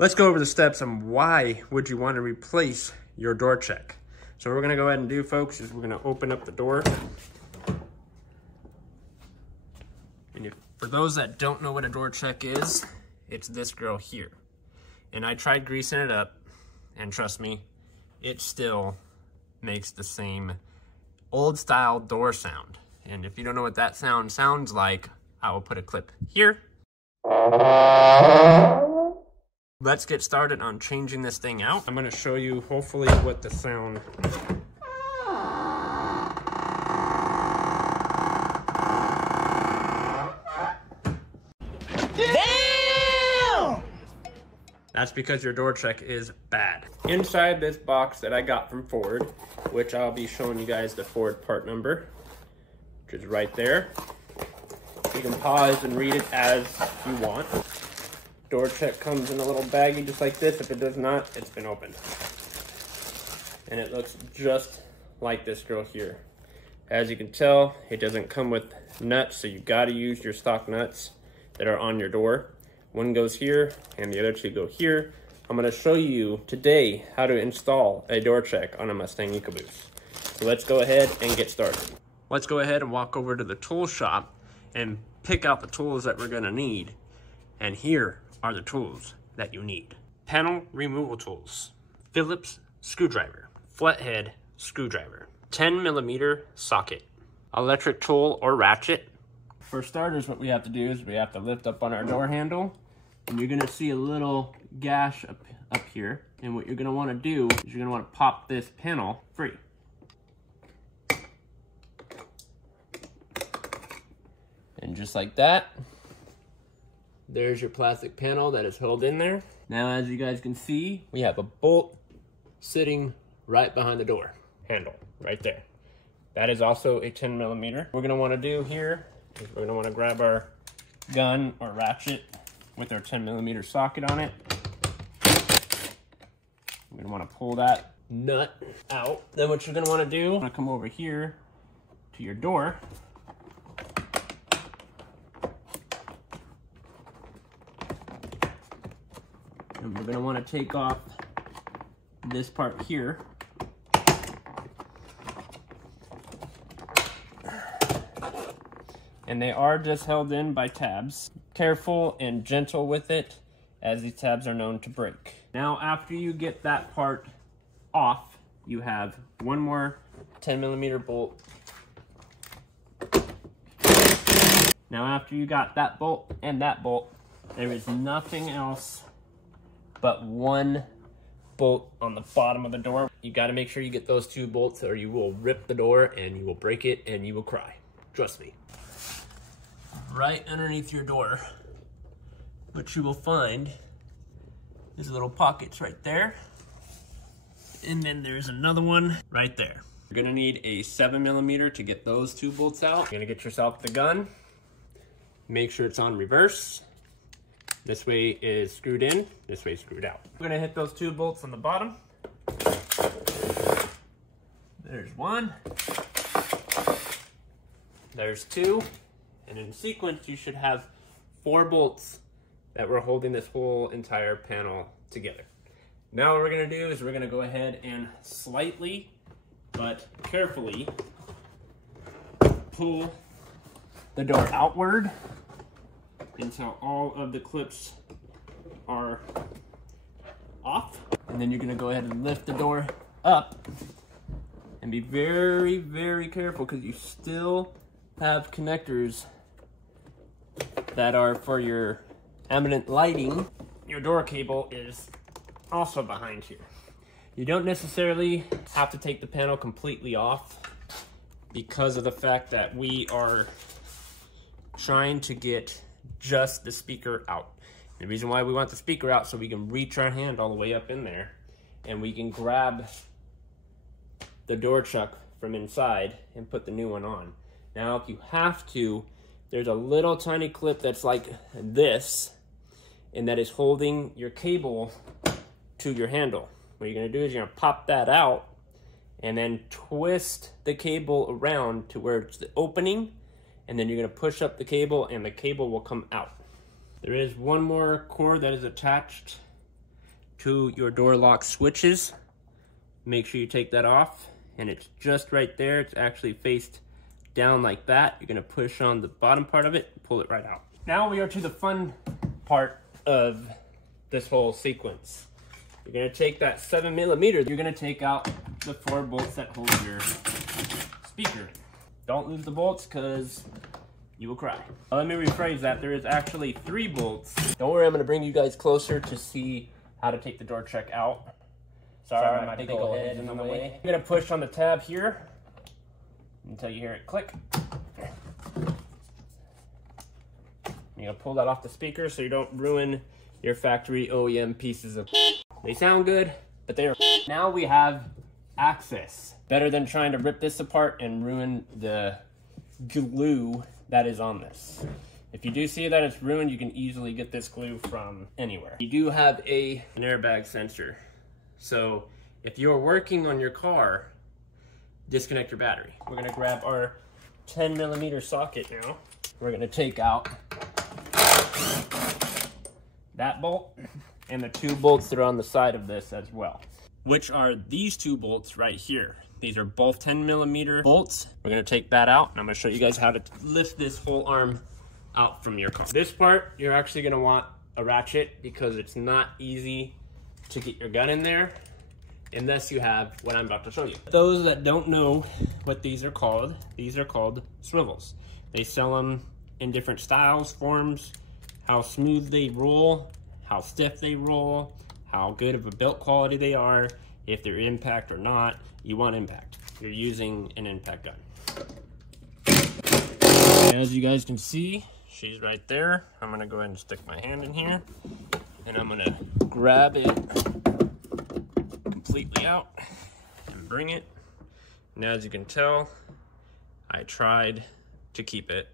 Let's go over the steps on why would you want to replace your door check. So what we're gonna go ahead and do, folks, is we're gonna open up the door. And for those that don't know what a door check is, it's this girl here. And I tried greasing it up, and trust me, it still makes the same old style door sound. And if you don't know what that sound sounds like, I will put a clip here. Let's get started on changing this thing out. I'm gonna show you hopefully what the sound. Damn! That's because your door check is bad. Inside this box that I got from Ford, which I'll be showing you guys the Ford part number, which is right there. You can pause and read it as you want. Door check comes in a little baggie just like this. If it does not, it's been opened. And it looks just like this girl here. As you can tell, it doesn't come with nuts, so you gotta use your stock nuts that are on your door. One goes here and the other two go here. I'm gonna show you today how to install a door check on a Mustang EcoBoost. So let's go ahead and get started. Let's go ahead and walk over to the tool shop and pick out the tools that we're gonna need. And here are the tools that you need. Panel removal tools, Phillips screwdriver, flathead screwdriver, 10mm socket, electric tool or ratchet. For starters, what we have to do is we have to lift up on our door handle, and you're gonna see a little gash up here. And what you're gonna wanna do is you're gonna wanna pop this panel free. And just like that, there's your plastic panel that is held in there. Now, as you guys can see, we have a bolt sitting right behind the door handle, right there. That is also a 10mm. What we're gonna wanna do here is we're gonna wanna grab our gun or ratchet with our 10mm socket on it. We're gonna wanna pull that nut out. Then what you're gonna wanna do, you're gonna come over here to your door. And we're gonna wanna take off this part here. And they are just held in by tabs. Careful and gentle with it, as these tabs are known to break. Now, after you get that part off, you have one more 10mm bolt. Now, after you got that bolt and that bolt, there is nothing else but one bolt on the bottom of the door. You got to make sure you get those two bolts or you will rip the door and you will break it and you will cry. Trust me. Right underneath your door, what you will find is little pockets right there. And then there's another one right there. You're gonna need a 7mm to get those two bolts out. You're gonna get yourself the gun. Make sure it's on reverse. This way is screwed in, this way is screwed out. We're gonna hit those two bolts on the bottom. There's one. There's two. And in sequence, you should have 4 bolts that we're holding this whole entire panel together. Now what we're gonna do is we're gonna go ahead and slightly, but carefully, pull the door outward until all of the clips are off. And then you're gonna go ahead and lift the door up and be very, very careful because you still have connectors that are for your ambient lighting. Your door cable is also behind here. You don't necessarily have to take the panel completely off because of the fact that we are trying to get just the speaker out. The reason why we want the speaker out so we can reach our hand all the way up in there and we can grab the door chuck from inside and put the new one on. Now, if you have to, there's a little tiny clip that's like this, and that is holding your cable to your handle. What you're gonna do is you're gonna pop that out and then twist the cable around to where it's the opening, and then you're gonna push up the cable and the cable will come out. There is one more cord that is attached to your door lock switches. Make sure you take that off, and it's just right there. It's actually faced down like that. You're gonna push on the bottom part of it, pull it right out. Now we are to the fun part of this whole sequence. You're gonna take that 7mm, you're gonna take out the 4 bolts that hold your speaker. Don't lose the bolts, because you will cry. Let me rephrase that. There is actually 3 bolts. Don't worry, I'm gonna bring you guys closer to see how to take the door check out. Sorry, my big old head is in the way. You're gonna push on the tab here until you hear it click. You're gonna pull that off the speaker so you don't ruin your factory OEM pieces of. They sound good, but they're. Now we have access. Better than trying to rip this apart and ruin the glue that is on this. If you do see that it's ruined, you can easily get this glue from anywhere. You do have an airbag sensor. So if you're working on your car, disconnect your battery. We're gonna grab our 10mm socket now. We're gonna take out that bolt and the 2 bolts that are on the side of this as well, which are these 2 bolts right here. These are both 10mm bolts. We're gonna take that out, and I'm gonna show you guys how to lift this whole arm out from your car. This part, you're actually gonna want a ratchet because it's not easy to get your gun in there unless you have what I'm about to show you. Those that don't know what these are called swivels. They sell them in different styles, forms, how smooth they roll, how stiff they roll, how good of a built quality they are, if they're impact or not. You want impact. You're using an impact gun. As you guys can see, she's right there. I'm gonna go ahead and stick my hand in here, and I'm gonna grab it completely out and bring it. And as you can tell, I tried to keep it.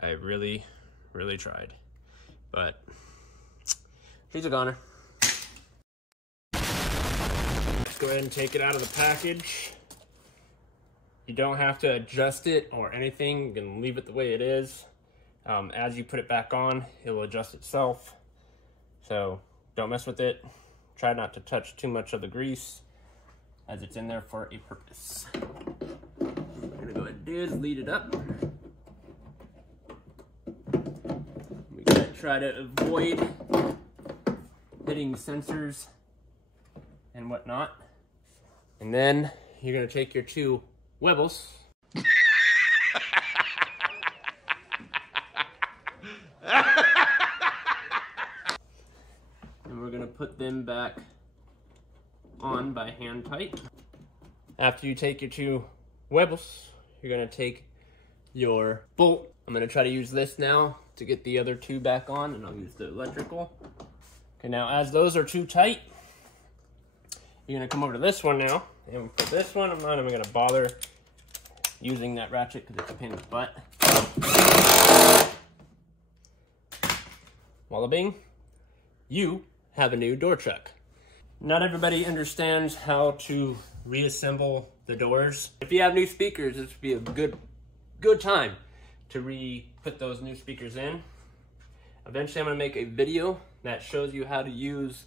I really, really tried. But she's a goner. Let's go ahead and take it out of the package. You don't have to adjust it or anything. You can leave it the way it is. As you put it back on, it will adjust itself. So don't mess with it. Try not to touch too much of the grease, as it's in there for a purpose. What we're gonna go ahead and do is lead it up. We gotta try to avoid hitting sensors and whatnot. And then you're gonna take your 2 webbles. And we're gonna put them back on by hand tight. After you take your 2 webbles, you're gonna take your bolt. I'm gonna try to use this now to get the other 2 back on, and I'll use the electrical. Okay, now as those are too tight, you're gonna come over to this one now. And for this one, I'm not even gonna bother using that ratchet because it's a pain in the butt. Walla bing, you have a new door check. Not everybody understands how to reassemble the doors. If you have new speakers, this would be a good time to put those new speakers in. Eventually I'm gonna make a video that shows you how to use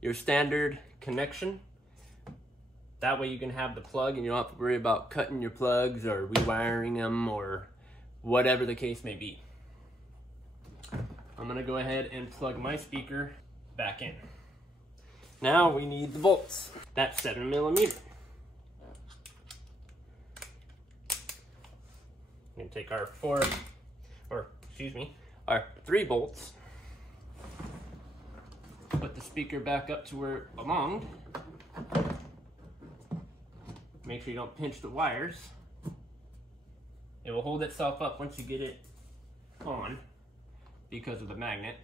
your standard connection. That way you can have the plug and you don't have to worry about cutting your plugs or rewiring them or whatever the case may be. I'm gonna go ahead and plug my speaker back in. Now we need the bolts. That's 7mm. We're gonna take our our 3 bolts. Put the speaker back up to where it belonged. Make sure you don't pinch the wires. It will hold itself up once you get it on because of the magnet.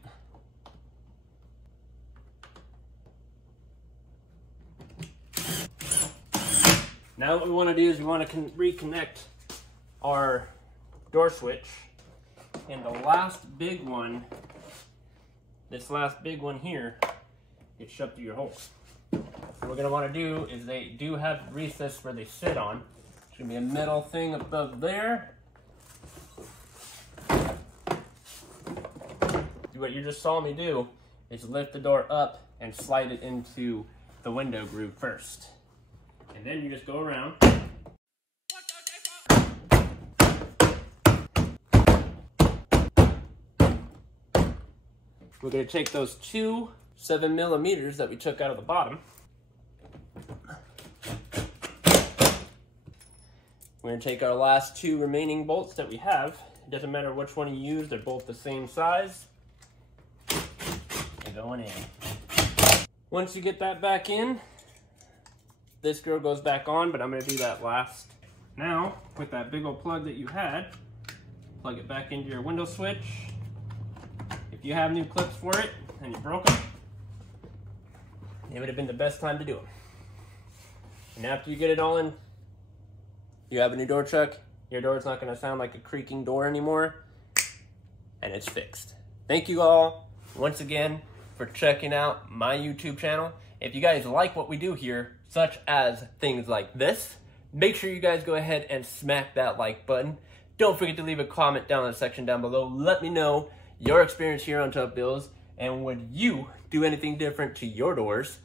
Now what we want to do is we want to reconnect our door switch, and the last big one, this last big one here, gets shoved through your holes. What we're going to want to do is they do have recess where they sit on. It's going to be a metal thing above there. What you just saw me do is lift the door up and slide it into the window groove first. And then you just go around. We're going to take those 2 7mm that we took out of the bottom. We're going to take our last 2 remaining bolts that we have. It doesn't matter which one you use, they're both the same size. And going in. Once you get that back in, this girl goes back on, but I'm going to do that last. Now, with that big old plug that you had, plug it back into your window switch. If you have new clips for it and you broke them, it would have been the best time to do them. And after you get it all in, you have a new door chuck. Your door's not going to sound like a creaking door anymore, and it's fixed. Thank you all once again for checking out my YouTube channel. If you guys like what we do here, such as things like this, make sure you guys go ahead and smack that like button. Don't forget to leave a comment down in the section down below. Let me know your experience here on Tough Builds, and would you do anything different to your doors?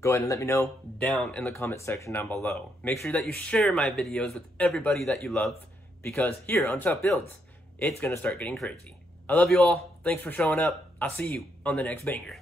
Go ahead and let me know down in the comment section down below. Make sure that you share my videos with everybody that you love, because here on Tough Builds, it's gonna start getting crazy. I love you all. Thanks for showing up. I'll see you on the next banger.